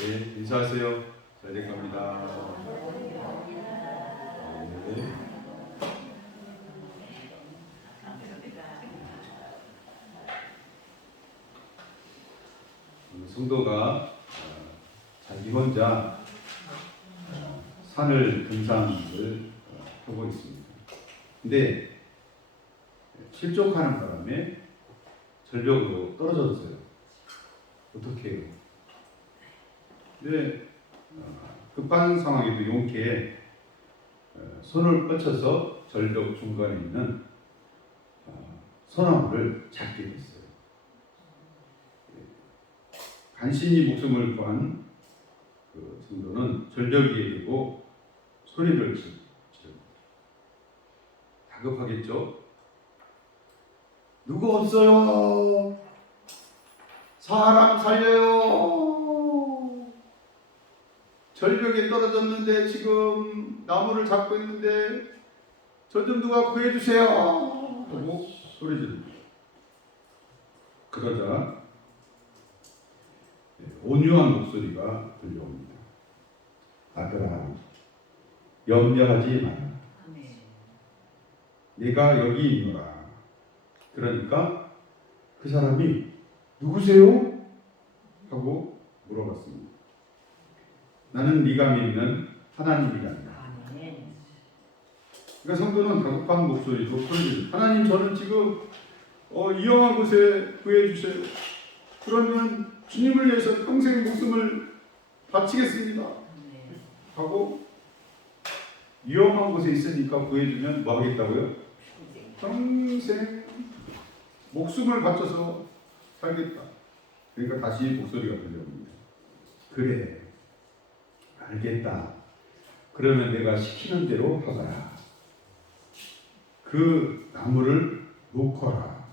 네, 인사하세요. 잘 될 겁니다. 네. 성도가 자기 혼자 산을 등산을 하고 있습니다. 근데 실족하는 바람에 절벽으로 떨어졌어요. 어떻게 해요? 근데 급한 상황에도 용케 손을 뻗쳐서 절벽 중간에 있는 소나무를 잡게 됐어요. 간신히 목숨을 구한 그 성도는 절벽 위에 대고 소리를 지릅니다. 다급하겠죠? 누구 없어요? 사람 살려요! 절벽에 떨어졌는데 지금 나무를 잡고 있는데 저 좀 누가 구해주세요! 하고 소리 지릅니다. 그러자 온유한 목소리가 들려옵니다. 아들아, 염려하지 마라. 내가 여기 있노라. 그러니까 그 사람이 누구세요? 하고 물어봤습니다. 나는 네가 믿는 하나님이란다. 그러니까 성도는 다급한 목소리로 소리를 하나님, 저는 지금 위험한 곳에 구해주세요. 그러면 주님을 위해서 평생 목숨을 바치겠습니다. 하고 위험한 곳에 있으니까 구해주면 뭐 하겠다고요? 평생 목숨을 바쳐서 살겠다. 그러니까 다시 목소리가 들려옵니다. 그래, 알겠다. 그러면 내가 시키는 대로 하거라. 그 나무를 놓거라.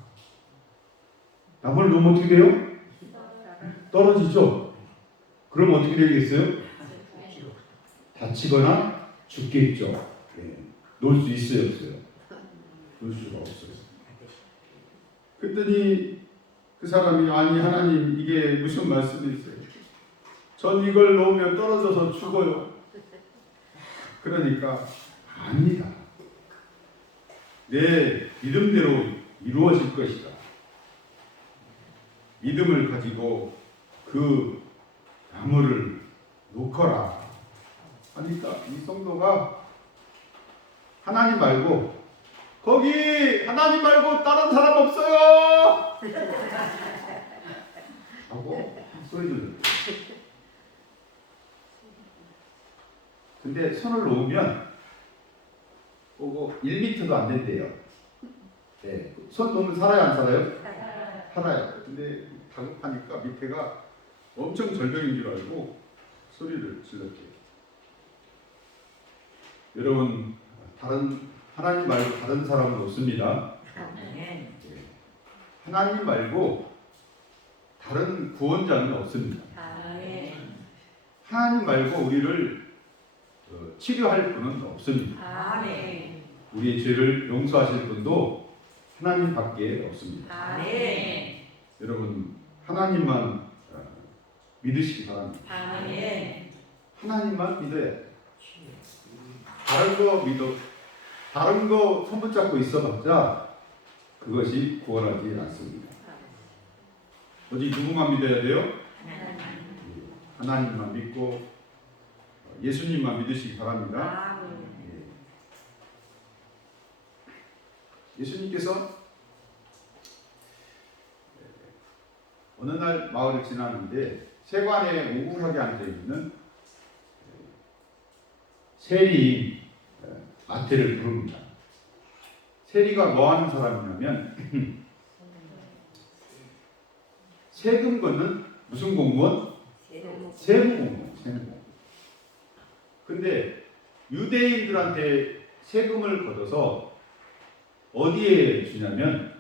나무를 놓으면 어떻게 돼요? 떨어지죠? 그럼 어떻게 되겠어요? 다치거나 죽겠죠. 놓을 수 있어요, 없어요? 놓을 수가 없어요. 그랬더니 그 사람이 아니 하나님, 이게 무슨 말씀이세요? 전 이걸 놓으면 떨어져서 죽어요. 그러니까 아니다. 내 믿음대로 이루어질 것이다. 믿음을 가지고 그 나무를 놓거라 하니까 이 성도가 하나님 말고, 거기 하나님 말고 다른 사람 없어요! 하고 소리 들려요. 근데 손을 놓으면 1m도 안 된대요. 네. 손 놓으면 살아요, 안 살아요? 살아요. 근데 다급하니까 밑에가 엄청 절벽인 줄 알고 소리를 질렀대요. 여러분, 하나님 말고 다른 사람은 없습니다. 네. 하나님 말고 다른 구원자는 없습니다. 하나님 말고 우리를 치료할 분은 없습니다. 우리의 죄를 용서하실 분도 하나님밖에 없습니다. 여러분, 하나님만 믿으시기 바랍니다. 하나님만 믿어야 돼요. 다른 거 손붙잡고 있어봤자 그것이 구원하지 않습니다. 오직 누구만 믿어야 돼요? 하나님만 믿고 예수님만 믿으시기 바랍니다. 예수님께서 어느 날 마을을 지나는데 세관에 우울하게 앉아있는 세리 마태를 부릅니다. 세리가 뭐하는 사람이냐면 세금 걷는 무슨 공무원? 세무공무원. 근데 유대인들한테 세금을 걷어서 어디에 주냐면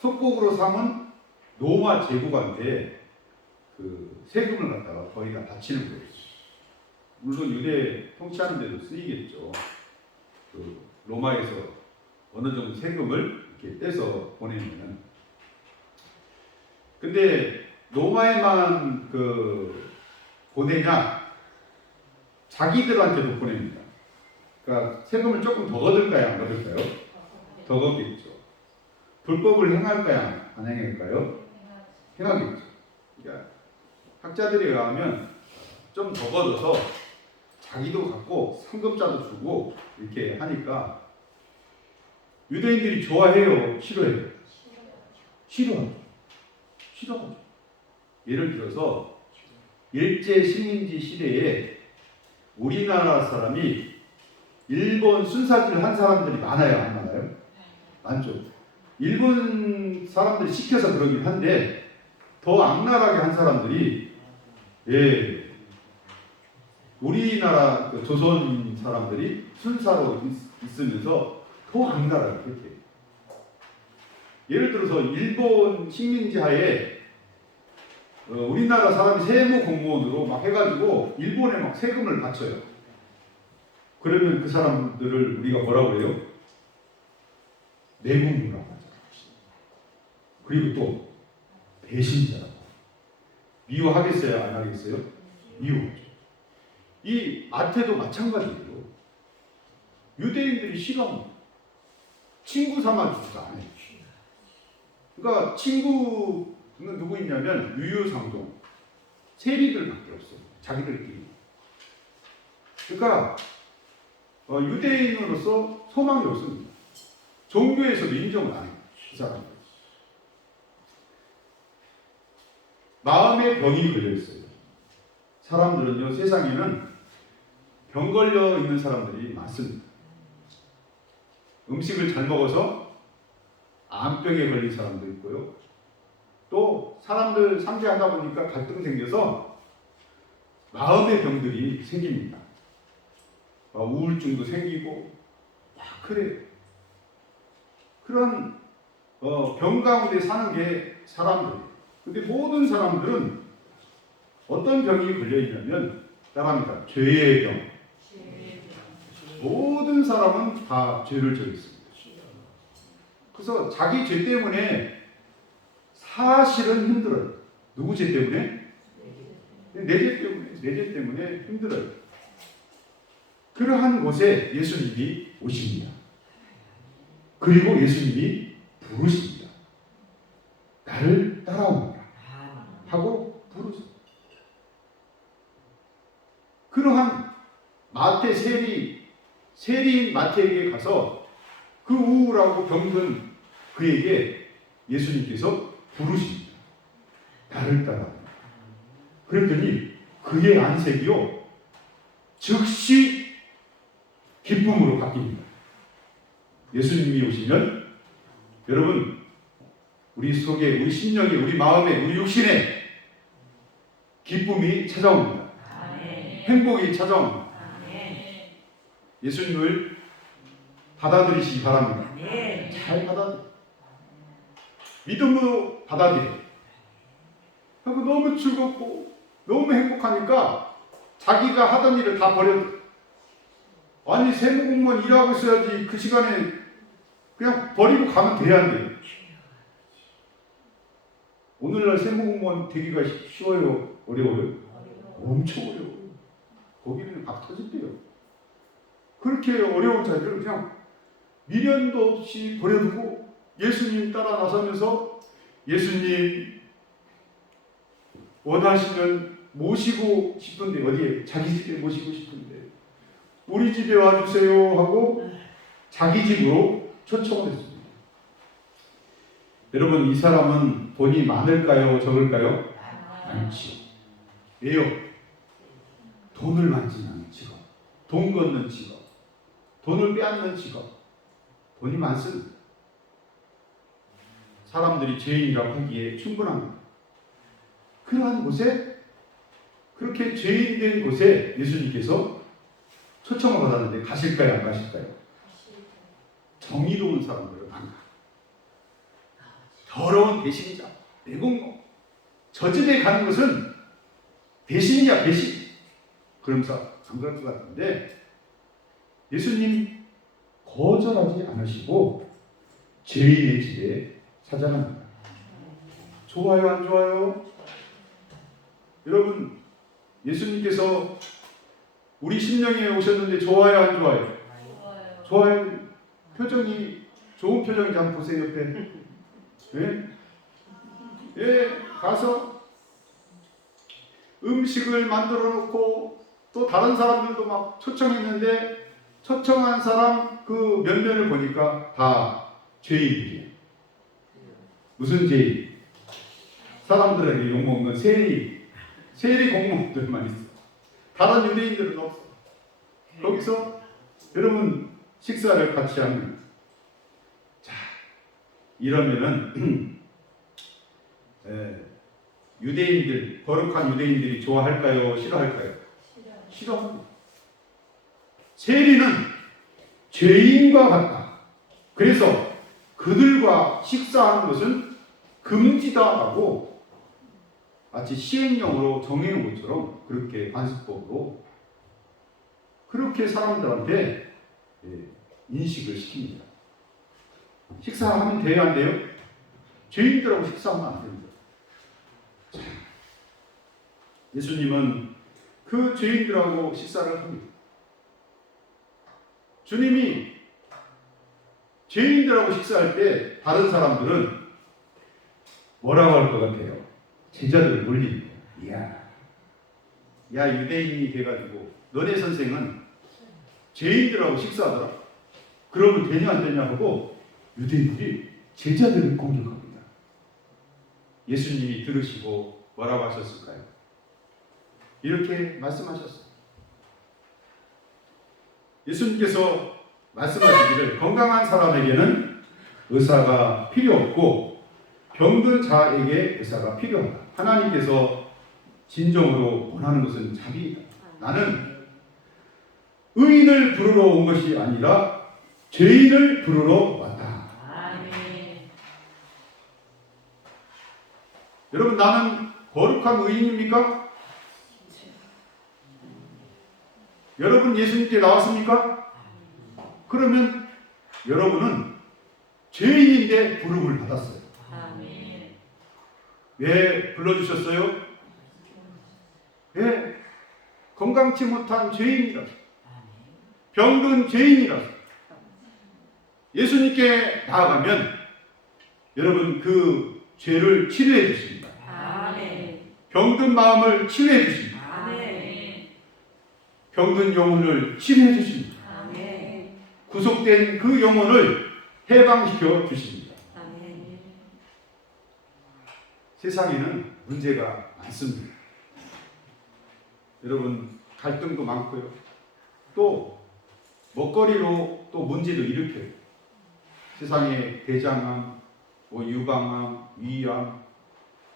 속국으로 삼은 로마 제국한테 그 세금을 갖다가 거기다 바치는 거예요. 물론 유대 통치하는 데도 쓰이겠죠. 그 로마에서 어느 정도 세금을 이렇게 떼서 보내면은. 근데 로마에만 보내냐? 자기들한테도 보냅니다. 그러니까 세금을 조금 더 거둘까요? 안 거둘까요? 더 걷겠죠. 불법을 행할까요? 안 행할까요? 행하겠죠. 그러니까 학자들에 의하면 좀 더 걷어서 자기도 갖고 상급자도 주고 이렇게 하니까 유대인들이 좋아해요? 싫어해요? 싫어하죠. 예를 들어서 일제 식민지 시대에 우리나라 사람이 일본 순사질 한 사람들이 많아요? 안 많아요? 많죠. 일본 사람들이 시켜서 그러긴 한데 더 악랄하게 한 사람들이 우리나라 조선 사람들이 순사로 있으면서 더 악랄하게 그렇게. 예를 들어서 일본 식민지 하에 우리나라 사람이 세무 공무원으로 막 해가지고 일본에 막 세금을 바쳐요. 그러면 그 사람들을 우리가 뭐라고 해요? 내국노라고 하죠. 그리고 또 배신자라고. 미워하겠어요? 안 하겠어요? 미워하죠. 이 마태도 마찬가지예요. 유대인들이 싫어합니다. 친구 삼아주지도 않아요. 그러니까 친구는 누구 있냐면 유유상종 세리들밖에 없어요. 자기들끼리. 그러니까 유대인으로서 소망이 없습니다. 종교에서도 인정을 안 해요. 그 사람들. 마음에 병이 걸려 있어요. 사람들은요, 세상에는 병 걸려 있는 사람들이 많습니다. 음식을 잘 먹어서 암병에 걸린 사람도 있고요. 또 사람들 상대하다 보니까 갈등 생겨서 마음의 병들이 생깁니다. 우울증도 생기고 그래요. 그런 병 가운데 사는 게 사람들이에요. 근데 모든 사람들은 어떤 병이 걸려 있냐면 따라합니다. 죄의 병. 모든 사람은 다 죄를 저렸습니다. 그래서 자기 죄 때문에 사실은 힘들어요. 누구 죄 때문에? 내 죄 때문에 힘들어요. 그러한 곳에 예수님이 오십니다. 그리고 예수님이 부르십니다. 나를 따라옵니다. 하고 부르십니다. 그러한 마태 세리인 마태에게 가서 그 우울하고 병든 그에게 예수님께서 부르십니다. 나를 따라옵니다. 그랬더니 그의 안색이요 즉시 기쁨으로 바뀝니다. 예수님이 오시면 여러분 우리 속에, 우리 심령에, 우리 마음에, 우리 육신에 기쁨이 찾아옵니다. 행복이 찾아옵니다. 예수님을 받아들이시기 바랍니다. 잘 받아들여요. 믿음으로 받아들여요. 그리고 너무 즐겁고 너무 행복하니까 자기가 하던 일을 다 버려요. 아니 세무공무원 일하고 있어야지 그 시간에 그냥 버리고 가면 돼야 안 돼요. 오늘날 세무공무원 되기가 쉬워요? 어려워요? 엄청 어려워요. 거기는 막 터진대요. 그렇게 어려운 자리를 그냥 미련도 없이 버려두고 예수님 따라 나서면서 예수님 원하시면 모시고 싶은데 어디에? 자기 집에 모시고 싶은데 우리 집에 와주세요 하고 자기 집으로 초청을 했습니다. 여러분 이 사람은 돈이 많을까요? 적을까요? 많지요. 왜요? 돈을 만지는 직업, 돈 걷는 직업, 돈을 빼앗는 직업, 돈이 많습니다. 사람들이 죄인이라고 하기에 충분합니다. 그러한 곳에, 그렇게 죄인된 곳에 예수님께서 초청을 받았는데 가실까요? 안 가실까요? 정의로운 사람들은 안 가. 더러운 배신자, 내공모, 저 집에 가는 것은 배신이야, 배신. 그러면서 안 갈 것 같은데 예수님 거절하지 않으시고 죄인의 집에 찾아갑니다. 좋아요, 안 좋아요? 여러분, 예수님께서 우리 심령에 오셨는데 좋아요, 안 좋아요? 좋아요. 표정이 좋은 표정인지 한번 보세요, 옆에. 예? 예, 가서 음식을 만들어 놓고 또 다른 사람들도 막 초청했는데 초청한 사람 그 면면을 보니까 다 죄인들이에요. 무슨 죄인? 사람들에게 욕먹는 세리 공무원들만 있어. 다른 유대인들은 없어. 거기서 여러분 식사를 같이 하면, 자, 이러면은 유대인들, 거룩한 유대인들이 좋아할까요? 싫어할까요? 싫어합니다. 세리는 죄인과 같다. 그래서 그들과 식사하는 것은 금지다라고 마치 시행령으로 정해놓은 것처럼 그렇게 관습법으로 그렇게 사람들한테 인식을 시킵니다. 식사하면 돼요, 안 돼요? 죄인들하고 식사하면 안 됩니다. 예수님은 그 죄인들하고 식사를 합니다. 주님이 죄인들하고 식사할 때 다른 사람들은 뭐라고 할 것 같아요? 제자들을 놀립니다. 야 유대인이 돼가지고 너네 선생은 죄인들하고 식사하더라. 그러면 되냐 안 되냐 하고 유대인들이 제자들을 공격합니다. 예수님이 들으시고 뭐라고 하셨을까요? 이렇게 말씀하셨어요. 예수님께서 말씀하시기를 건강한 사람에게는 의사가 필요 없고 병든 자에게 의사가 필요하다. 하나님께서 진정으로 원하는 것은 자비이다. 나는 의인을 부르러 온 것이 아니라 죄인을 부르러 왔다. 아멘. 여러분, 나는 거룩한 의인입니까? 여러분 예수님께 나왔습니까? 그러면 여러분은 죄인인데 부름을 받았어요. 아멘. 왜 불러주셨어요? 왜? 건강치 못한 죄인이라서, 병든 죄인이라서. 예수님께 나아가면 여러분 그 죄를 치료해 주십니다. 아멘. 병든 마음을 치유해 주십니다. 아멘. 병든 영혼을 치료해 주십니다. 아멘. 구속된 그 영혼을 해방시켜 주십니다. 아멘. 세상에는 문제가 많습니다. 여러분 갈등도 많고요. 또 먹거리로 또 문제도 일으켜요. 세상에 대장암, 유방암, 위암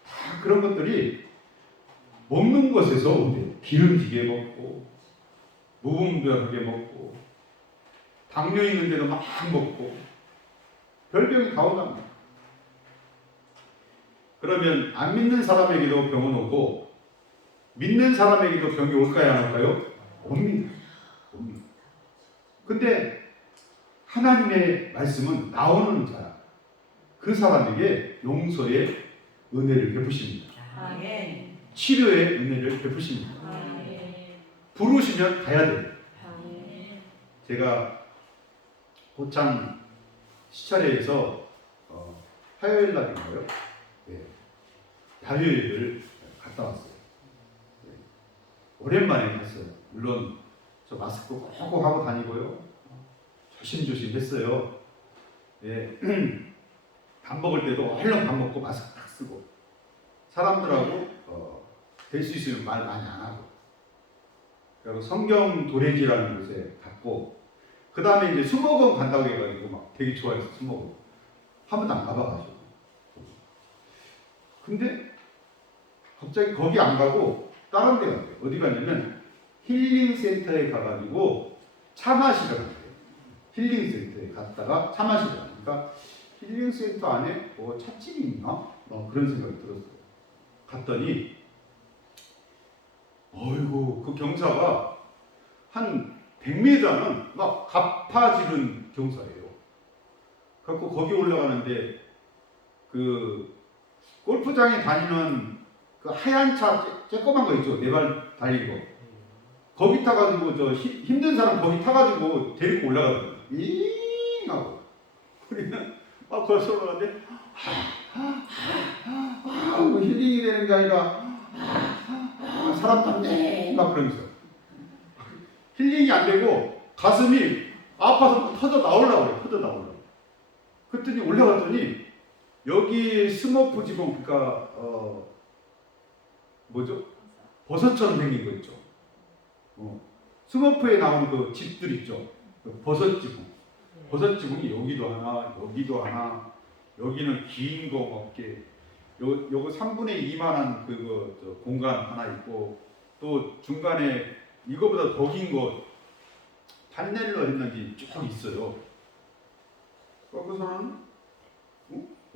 다 그런 것들이 먹는 것에서 온대요. 기름지게 먹고 무분별하게 먹고 당뇨 있는 데도 막 먹고 별병이 다 온답니다. 그러면 안 믿는 사람에게도 병은 오고 믿는 사람에게도 병이 올까요, 안 올까요? 옵니다. 근데 하나님의 말씀은 나오는 자, 그 사람에게 용서의 은혜를 베푸십니다. 아멘. 치료의 은혜를 베푸십니다. 아멘. 부르시면 가야 돼요. 아멘. 제가 고창 시찰회에서 화요일 날인가요? 네. 다요일을 갔다 왔어요. 네. 오랜만에 갔어요. 물론 저 마스크 꼭 하고 다니고요. 조심조심 했어요. 예. 밥 먹을 때도 얼른 밥 먹고 마스크 딱 쓰고 사람들하고 될 수 있으면 말 많이 안 하고 그리고 성경 도래지라는 곳에 갔고 그 다음에 이제 수목원 간다고 해가지고 막 되게 좋아했어. 수목원 한 번도 안 가봐가지고 근데 갑자기 거기 안 가고 다른 데 갔대요. 어디 갔냐면 힐링센터에 가가지고 차 마시러 갔대요. 힐링센터에 갔다가 차 마시러 가니까 힐링센터 안에 뭐 찻집이 있나? 그런 생각이 들었어요. 갔더니 어이구 그 경사가 한 100m는 막 가파지른 경사예요. 그래서 거기 올라가는데 그 골프장에 다니는 그 하얀 차 쬐꼬만 거 있죠. 네 발 달린 거. 거기 타가지고 저 힘든 사람 거기 타가지고 데리고 올라가거든요. 잉 하고 우리는 막 걸어서 올라가는데 힐링이 되는 게 아니라 사람 땀내 막 그러면서 힐링이 안 되고 가슴이 아파서 터져 나오려고 그래요. 터져 나오려고. 그랬더니 올라갔더니 여기 스머프 지붕 그러니까 뭐죠? 버섯처럼 생긴 거 있죠. 스머프에 나오는 그 집들 있죠. 그 버섯 지붕. 버섯 지붕이 여기도 하나, 여기도 하나, 여기는 긴 거 이렇게 요거 3분의 2만한 그거 공간 하나 있고 또 중간에 이거보다 더 긴 거 판넬로 했는지 쭉 있어요. 그래서는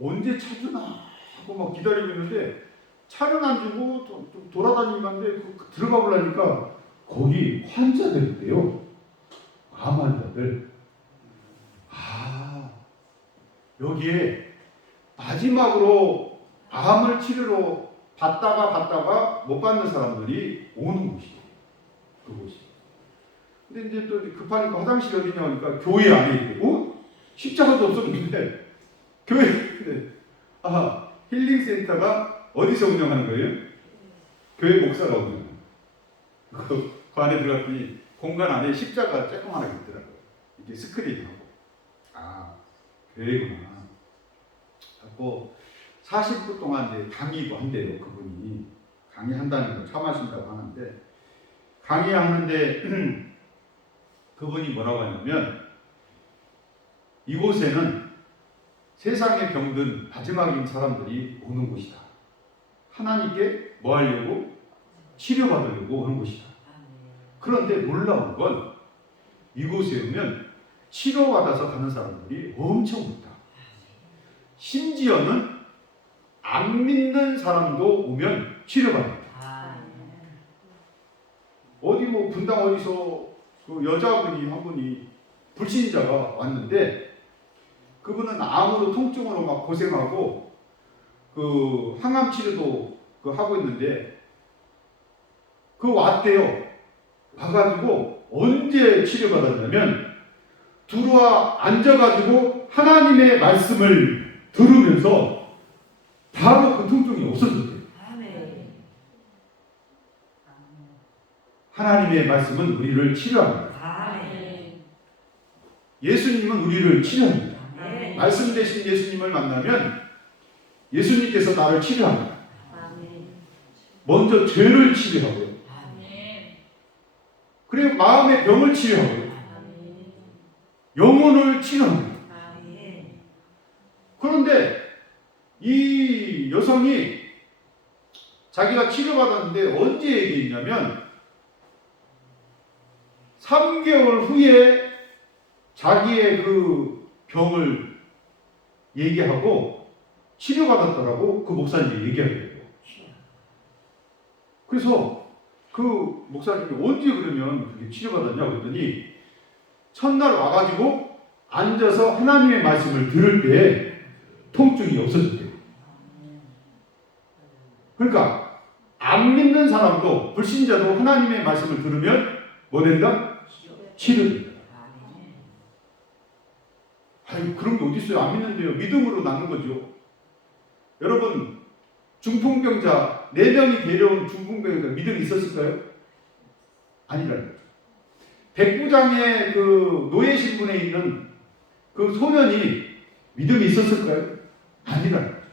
언제 차 주나 하고 막 기다리고 있는데 차는 안 주고 좀 돌아다니는데 들어가 보려니까 거기 환자들 있대요. 암 환자들. 여기에 마지막으로 암을 치료로 받다가 못 받는 사람들이 오는 곳이에요. 그곳이. 근데 이제 또 급하니까 화장실이 어디냐 하니까 교회 안에 있고, 십자가도 없었는데, 교회, 힐링센터가 어디서 운영하는 거예요? 교회 목사가 운영하는 거예요. 그 안에 들어갔더니 공간 안에 십자가 조그만하게 있더라고요. 이게 스크린하고. 교회구나. 하고 40분 동안 이제 강의도 한대요. 그분이 강의한다는 걸 참하신다고 하는데 강의하는데 그분이 뭐라고 하냐면 이곳에는 세상에 병든 마지막인 사람들이 오는 곳이다. 하나님께 뭐 하려고? 치료받으려고 오는 곳이다. 그런데 놀라운 건 이곳에 오면 치료받아서 가는 사람들이 엄청 많다. 심지어는 안 믿는 사람도 오면 치료받는다. 어디 뭐 분당 어디서 그 여자분이 한 분이 불신자가 왔는데 그분은 암으로 통증으로 막 고생하고 그 항암 치료도 그 하고 있는데 그 왔대요. 와가지고 언제 치료받았냐면 들어와 앉아가지고 하나님의 말씀을 들으면서 바로 그 통증이 없어졌대요. 하나님의 말씀은 우리를 치료합니다. 예수님은 우리를 치료합니다. 말씀 대신 예수님을 만나면 예수님께서 나를 치료합니다. 먼저 죄를 치료하고요. 그리고 마음의 병을 치료하고요. 영혼을 치료합니다. 그런데 이 여성이 자기가 치료받았는데 언제 얘기했냐면 3개월 후에 자기의 그 병을 얘기하고 치료받았더라고. 그 목사님이 얘기하더라고요. 그래서 그 목사님이 언제 그러면 그게 치료받았냐 그랬더니 첫날 와가지고 앉아서 하나님의 말씀을 들을 때 통증이 없어졌대요. 그러니까 안 믿는 사람도 불신자도 하나님의 말씀을 들으면 뭐 된다? 치료된다. 아니 그런 게 어디 있어요? 안 믿는데요. 믿음으로 낫는 거죠. 여러분 중풍병자 4명이 데려온 중풍병자 믿음이 있었을까요? 아니라는 거죠. 백부장의 그 노예 신분에 있는 그 소년이 믿음이 있었을까요? 아니라는 거죠.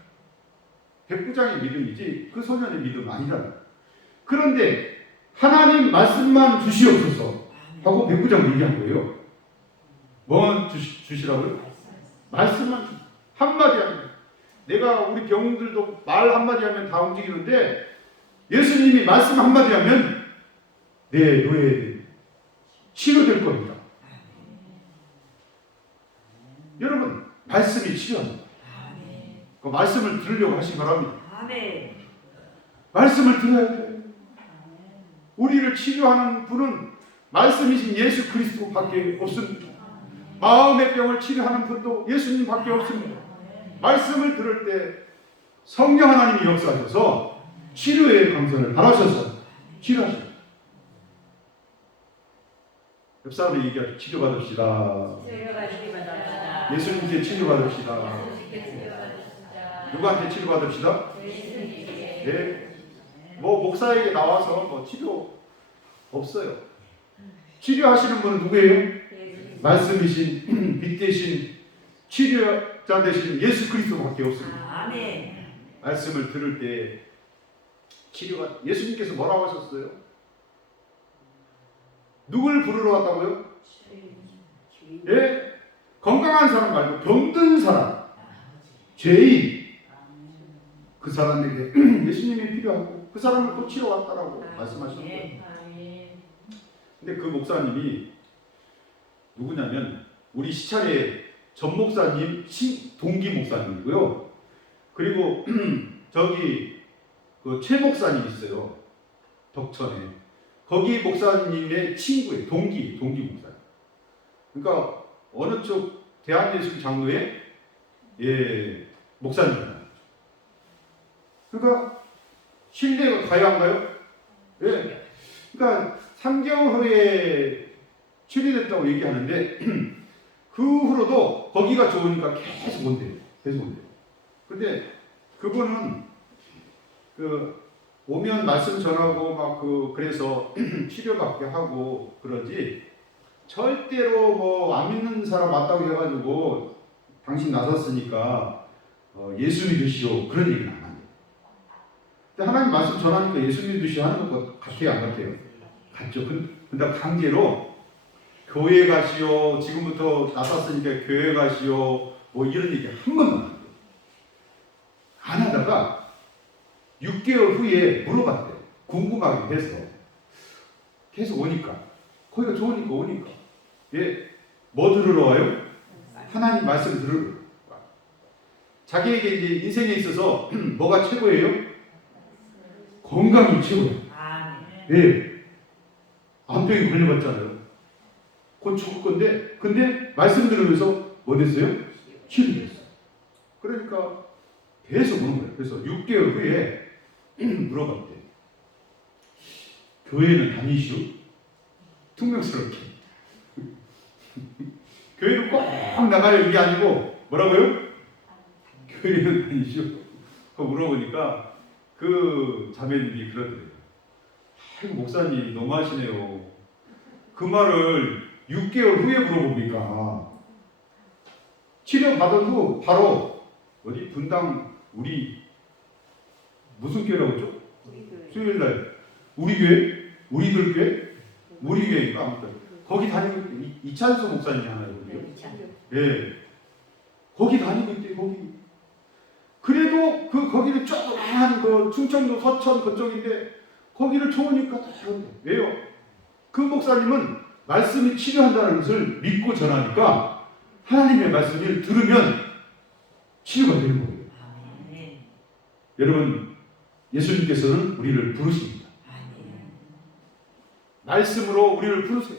백부장의 믿음이지 그 소년의 믿음은 아니라는 거죠. 그런데 하나님 말씀만 주시옵소서 하고 백부장 얘기한 거예요. 뭐 주시라고요? 말씀만 한마디 하면 내가 우리 병들도 말 한마디 하면 다 움직이는데 예수님이 말씀 한마디 하면 내 노예 치료될 겁니다. 여러분 말씀이 치료합니다. 그 말씀을 들으려고 하시 바랍니다. 말씀을 들어야 돼요. 우리를 치료하는 분은 말씀이신 예수 그리스도밖에 없습니다. 마음의 병을 치료하는 분도 예수님밖에 없습니다. 말씀을 들을 때 성령 하나님이 역사하셔서 치료의 강선을 바라셔서 치료하십니다. 옆 사람이 얘기하죠. 치료받읍시다. 예수님께 치료받읍시다. 누구한테 치료받읍시다? 네. 뭐 목사에게 나와서 뭐 치료 없어요. 치료하시는 분은 누구예요? 말씀이신 빛 대신 치료자 되신 예수 그리스도밖에 없습니다. 아멘. 말씀을 들을 때 치료가 예수님께서 뭐라고 하셨어요? 누굴 부르러 왔다고요? 예? 건강한 사람 말고 병든 사람, 죄인, 그 사람에게 예수님이 필요하고 그 사람을 고치러 왔다라고 말씀하시는 거예요. 근데 그 목사님이 누구냐면 우리 시찰의 전 목사님 동기 목사님이고요. 그리고 저기 그 최 목사님 있어요. 덕천에. 거기 목사님의 친구예요. 동기 목사님. 그러니까 어느 쪽 대한예수 장로의 목사님입니다. 그러니까 신뢰가 가야 한가요? 예. 그러니까 3개월 후에 치료됐다고 얘기하는데 그 후로도 거기가 좋으니까 계속 온대요. 근데 그분은 오면 말씀 전하고 막 그래서 치료받게 하고 그러지 절대로 뭐 안 믿는 사람 왔다고 해가지고 당신 나섰으니까 예수 믿으시오 그런 얘기는 안 해요. 근데 하나님 말씀 전하니까 예수 믿으시오 하는 것 같아요, 안 같아요? 같죠. 근데 강제로 교회 가시오, 지금부터 나섰으니까 교회 가시오, 뭐 이런 얘기 한 번도 안 해요. 안 하다가 6개월 후에 물어봤대요. 궁금하게 해서. 계속 오니까. 거기가 좋으니까 오니까. 예. 뭐 들으러 와요? 하나님 말씀 들으러 와요. 자기에게 이제 인생에 있어서 뭐가 최고예요? 건강이 최고예요. 예. 암병이 걸려봤잖아요. 곧 죽을 건데, 근데 말씀 들으면서 뭐 됐어요? 치료됐어요. 그러니까 계속 오는 거예요. 그래서 6개월 후에 물어봤대. 교회는 다니시오? 퉁명스럽게. 교회는 꼭 나가요 이게 아니고 뭐라고요? 교회는 다니시오? 물어보니까 그 자매님이 그러더래요. 아이고 목사님 너무하시네요. 그 말을 6개월 후에 물어봅니까? 치료 받은 후 바로 어디 분당 우리 무슨 교회라고 했죠? 수요일날 우리 교회? 우리들 교회? 우리 교회인가 아무튼 거기 다니고 있대. 이찬수 목사님이 하나 있거든요. 예, 거기 다니고 있대. 거기. 그래도 거기는 조그마한 충청도 서천 그쪽인데 거기를 좋으니까 다 그런데 왜요? 그 목사님은 말씀이 치료한다는 것을 믿고 전하니까 하나님의 말씀을 들으면 치료가 되는 거예요. 여러분 예수님께서는 우리를 부르십니다. 말씀으로 우리를 부르세요.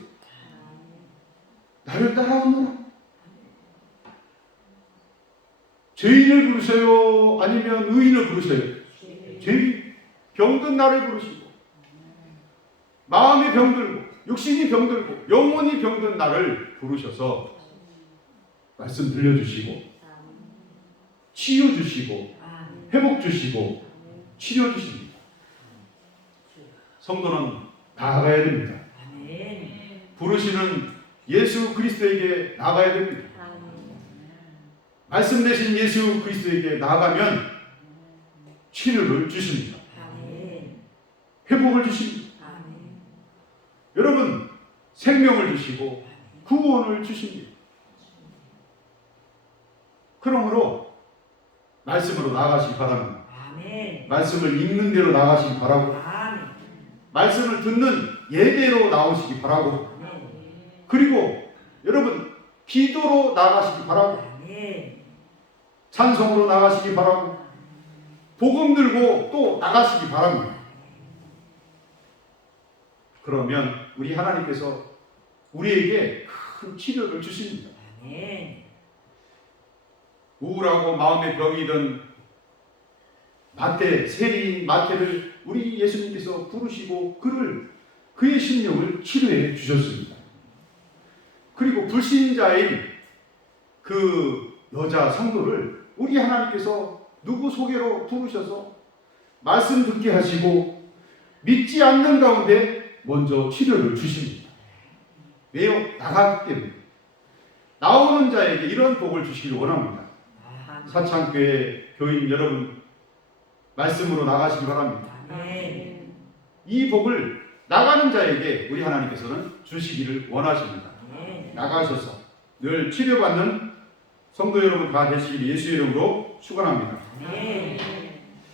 나를 따라오너라. 죄인을 부르셔요? 아니면 의인을 부르셔요? 죄인. 병든 나를 부르시고 마음이 병들고 육신이 병들고 영혼이 병든 나를 부르셔서 말씀 들려주시고 치유 주시고 회복 주시고 치료 주십니다. 성도는 나아가야 됩니다. 부르시는 예수 그리스도에게 나아가야 됩니다. 말씀 되신 예수 그리스도에게 나아가면 치료를 주십니다. 회복을 주십니다. 여러분 생명을 주시고 구원을 주십니다. 그러므로 말씀으로 나아가시기 바랍니다. 말씀을 읽는 대로 나아가시기 바라고 말씀을 듣는 예배로 나오시기 바라고 그리고 여러분 기도로 나아가시기 바라고 찬송으로 나가시기 바라고 복음 들고 또 나가시기 바랍니다. 그러면 우리 하나님께서 우리에게 큰 치료를 주십니다. 우울하고 마음의 병이든 마태, 세리인 마태를 우리 예수님께서 부르시고 그의 심령을 치료해 주셨습니다. 그리고 불신자인 그 여자 성도를 우리 하나님께서 누구 소개로 부르셔서 말씀 듣게 하시고 믿지 않는 가운데 먼저 치료를 주십니다. 왜요? 나가기 때문에. 나오는 자에게 이런 복을 주시기를 원합니다. 사창교회 교인 여러분, 말씀으로 나가시기 바랍니다. 이 복을 나가는 자에게 우리 하나님께서는 주시기를 원하십니다. 나가셔서 늘 치료받는 성도 여러분 다 되시길 예수의 이름으로 축원합니다.